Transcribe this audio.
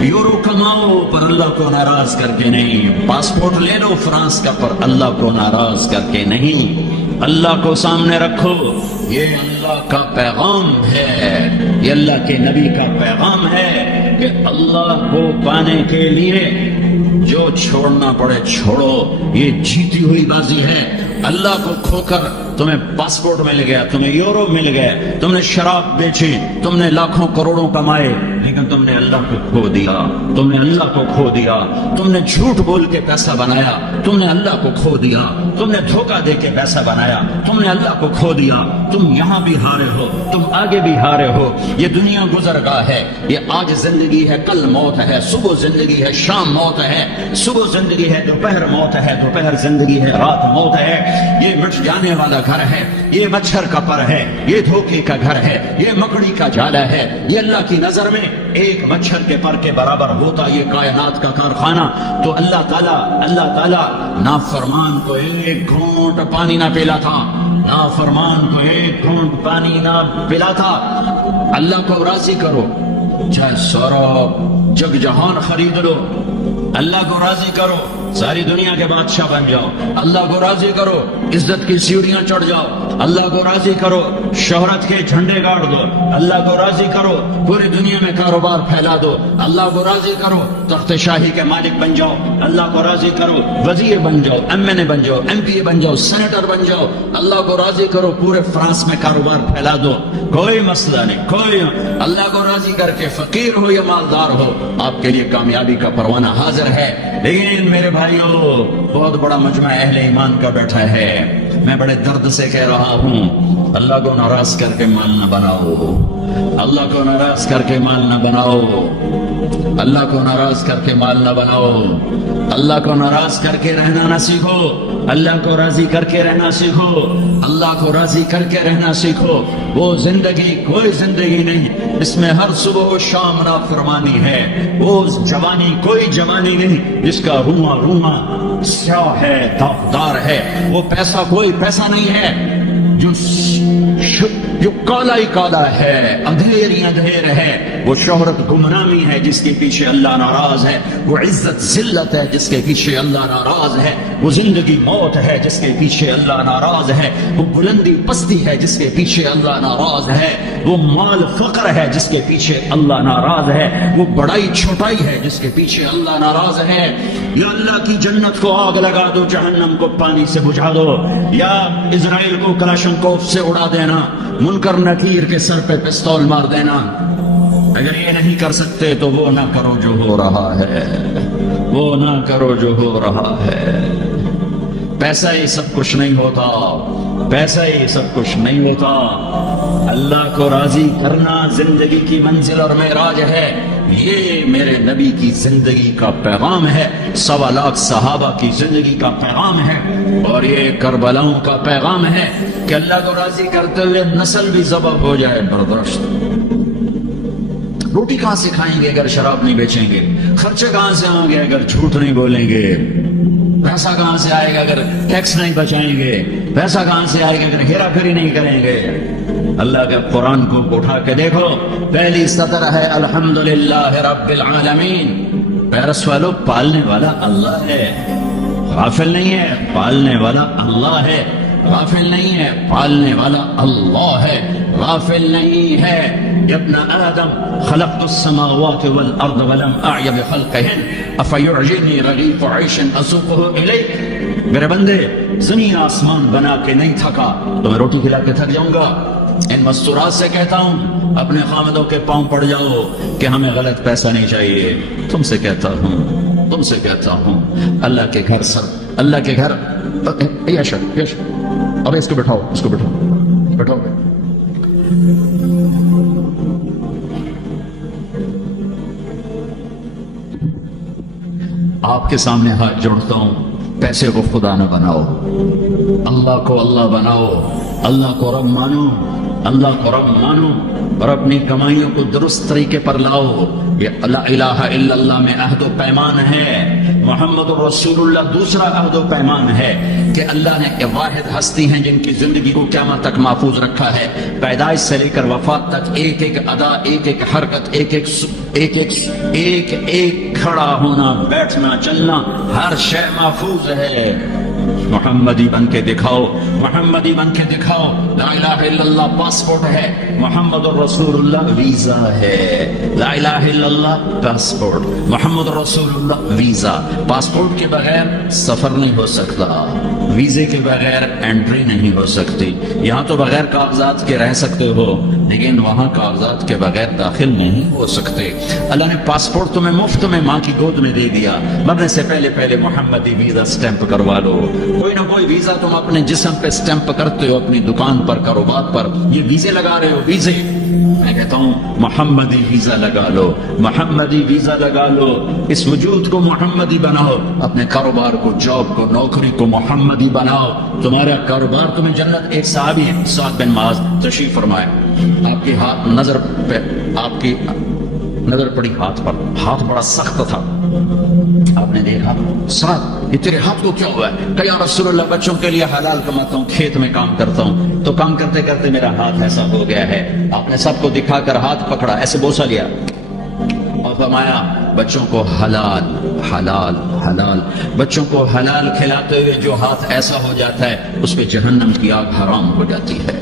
Euro کماؤ پر اللہ کو ناراض کر کے نہیں، پاسپورٹ لے لو فرانس کا پر اللہ کو ناراض کر کے نہیں، اللہ کو سامنے رکھو۔ یہ اللہ کا پیغام ہے، یہ اللہ کے نبی کا پیغام ہے کہ اللہ کو پانے کے لیے جو چھوڑنا پڑے چھوڑو، یہ جیتی ہوئی بازی ہے۔ اللہ کو کھو کر تمہیں پاسپورٹ مل گیا، تمہیں یورو مل گئے، تم نے شراب بیچی، تم نے لاکھوں کروڑوں کمائے، لیکن تم نے اللہ کو کھو دیا، تم نے اللہ کو کھو دیا، تم نے جھوٹ بول کے پیسہ بنایا، تم نے اللہ کو کھو دیا، تم نے دھوکہ دے کے پیسہ بنایا، تم نے اللہ کو کھو دیا، تم یہاں بھی ہارے ہو، تم آگے بھی ہارے ہو۔ یہ دنیا گزرگاہ ہے، یہ آج زندگی ہے، کل موت ہے، صبح زندگی ہے، شام موت ہے، صبح زندگی ہے، دوپہر موت ہے، دوپہر زندگی ہے، رات موت ہے۔ یہ مٹ جانے والا گھر ہے، یہ مچھر کا پر ہے، یہ دھوکے کا گھر ہے، یہ مکڑی کا جالا ہے۔ یہ اللہ کی نظر میں ایک مچھر کے پر کے برابر ہوتا یہ کائنات کا کارخانہ۔ تو اللہ تعالیٰ نافرمان کو ایک گھونٹ پانی نہ پلا تھا، نافرمان کو ایک گھونٹ پانی نہ پلا تھا۔ اللہ کو راضی کرو، چاہے سورا جگ جہان خرید لو، اللہ کو راضی کرو، ساری دنیا کے بادشاہ بن جاؤ، اللہ کو راضی کرو، عزت کی سیڑھیاں چڑھ جاؤ، اللہ کو راضی کرو، شہرت کے جھنڈے گاڑ دو، اللہ کو راضی کرو، پوری دنیا میں کاروبار پھیلا دو، اللہ کو راضی کرو، تخت شاہی کے مالک بن جاؤ، اللہ کو راضی کرو، وزیر بن جاؤ، MNA بن جاؤ، MP بن جاؤ، سینیٹر بن جاؤ، اللہ کو راضی کرو، پورے فرانس میں کاروبار پھیلا دو، کوئی مسئلہ نہیں، کوئی۔ اللہ کو راضی کر کے فقیر ہو یا مالدار ہو، آپ کے لیے کامیابی کا پروانہ حاضر ہے۔ لیکن میرے بھائیوں، بہت بڑا مجمع اہل ایمان کا بیٹھا ہے، میں بڑے درد سے کہہ رہا ہوں، اللہ کو ناراض کر کے مال نہ بناؤ، اللہ کو ناراض کر کے مال نہ بناؤ، اللہ کو ناراض کر کے مال نہ بناؤ، اللہ کو ناراض کر کے رہنا نہ سیکھو، اللہ کو راضی کر کے رہنا سیکھو، اللہ کو راضی کر کے رہنا سیکھو۔ وہ زندگی کوئی زندگی نہیں اس میں ہر صبح و شام نافرمانی ہے، وہ جوانی کوئی جوانی نہیں جس کا رواں سیاہ ہے، داغدار ہے، وہ پیسہ کوئی پیسہ نہیں ہے جو کالا ہی کالا ہے، اندھیر ہی اندھیر ہے، وہ شہرت گمنامی ہے جس کے پیچھے اللہ ناراض ہے، وہ عزت ذلت ہے جس کے پیچھے اللہ ناراض ہے، وہ زندگی موت ہے جس کے پیچھے اللہ ناراض ہے، وہ بلندی پستی ہے جس کے پیچھے اللہ ناراض ہے، وہ مال فقر ہے جس کے پیچھے اللہ ناراض ہے، وہ بڑائی چھوٹائی ہے جس کے پیچھے اللہ ناراض ہے۔ یا اللہ کی جنت کو آگ لگا دو، جہنم کو پانی سے بجھا دو، یا اسرائیل کو کلاشنکوف سے اڑا دینا، منکر نکیر کے سر پہ پستول مار دینا۔ اگر یہ نہیں کر سکتے تو وہ نہ کرو جو ہو رہا ہے، وہ نہ کرو جو ہو رہا ہے۔ پیسہ ہی سب کچھ نہیں ہوتا، پیسہ ہی سب کچھ نہیں ہوتا، اللہ کو راضی کرنا زندگی کی منزل اور معراج ہے۔ یہ میرے نبی کی زندگی کا پیغام ہے، 1.25 لاکھ صحابہ کی زندگی کا پیغام ہے، اور یہ کربلاؤں کا پیغام ہے کہ اللہ کو راضی کرتے ہوئے نسل بھی ذبح ہو جائے برداشت۔ روٹی کہاں سے کھائیں گے اگر شراب نہیں بیچیں گے؟ خرچے کہاں سے آئیں گے اگر جھوٹ نہیں بولیں گے؟ پیسہ کہاں سے آئے گا اگر ٹیکس نہیں بچائیں گے؟ پیسہ کہاں سے آئے گا اگر ہیرا پھیری نہیں کریں گے؟ اللہ کے قرآن کو اٹھا کے دیکھو، پہلی سطر ہے الحمدللہ رب العالمین۔ پیرس والو، پالنے والا اللہ ہے، غافل نہیں ہے، پالنے والا اللہ ہے، غافل نہیں ہے، پالنے والا اللہ ہے، غافل نہیں ہے۔ یا ابن آدم خلقت السماوات والارض ولم اعی بخلقہن افیعجبنی رغیف عیش اسوقہ الیک۔ میرے بندے، زمین آسمان بنا کے نہیں تھکا تو میں روٹی کھلا کے تھک جاؤں گا؟ ان مستورات سے کہتا ہوں، اپنے خامدوں کے پاؤں پڑ جاؤ کہ ہمیں غلط پیسہ نہیں چاہیے۔ تم سے کہتا ہوں اللہ کے گھر سر، اللہ کے گھر یش اب اس کو بٹھاؤ۔ آپ کے سامنے ہاتھ جوڑتا ہوں، پیسے کو خدا نہ بناؤ، اللہ کو اللہ بناؤ، اللہ کو رب مانو، اللہ کو رب مانو۔ اور اپنی کمائیوں کو درست طریقے پر لاؤ. یہ لا الہ الا اللہ میں عہد و پیمان ہے. محمد رسول اللہ دوسرا عہد و پیمان ہے کہ اللہ نے واحد ہستی ہیں جن کی زندگی کو قیامت تک محفوظ رکھا ہے. پیدائش سے لے کر وفات تک ایک ایک ادا، ایک ایک حرکت، ایک ایک کھڑا ہونا، بیٹھنا، چلنا، ہر شے محفوظ ہے. محمدی بن کے دکھاؤ، محمدی بن کے دکھاؤ. لا الہ الا اللہ پاسپورٹ ہے، محمد الرسول اللہ ویزا ہے. لا الہ الا اللہ پاسپورٹ، محمد الرسول اللہ ویزا. پاسپورٹ کے بغیر سفر نہیں ہو سکتا، ویزے کے بغیر انٹری نہیں ہو سکتی. یہاں تو بغیر کاغذات کے رہ سکتے ہو، لیکن وہاں کاغذات کے بغیر داخل نہیں ہو سکتے. اللہ نے پاسپورٹ تمہیں مفت میں ماں کی گود میں دے دیا. مرنے سے پہلے محمدی ویزا سٹیمپ کروا لو. کوئی نہ کوئی ویزا تم اپنے جسم پہ سٹیمپ کرتے ہو، اپنی دکان پر، کاروبار پر. یہ ویزے لگا رہے ہو، ویزے. میں کہتا ہوں محمدی ویزا لگا لو، محمدی ویزا لگا لو. اس وجود کو محمدی بناؤ، اپنے کاروبار کو، جاب کو، نوکری کو محمدی بناؤ. تمہارا کاروبار تمہیں جنت. ایک صحابی ہے سعد بن معاذ، تشریف فرمائے. آپ کی ہاتھ نظر پہ، آپ کی نظر پڑی ہاتھ پر، ہاتھ بڑا سخت تھا. آپ نے دیکھا، سعد یہ تیرے ہاتھ کو کیا ہوا ہے؟ کہ یا رسول اللہ بچوں کے لیے حلال کماتا ہوں، کھیت میں کام کرتا ہوں، تو کام کرتے کرتے میرا ہاتھ ایسا ہو گیا ہے. آپ نے سب کو دکھا کر ہاتھ پکڑا، ایسے بوسہ لیا اور فرمایا بچوں کو حلال حلال حلال. بچوں کو حلال کھلاتے ہوئے جو ہاتھ ایسا ہو جاتا ہے اس پہ جہنم کی آگ حرام ہو جاتی ہے.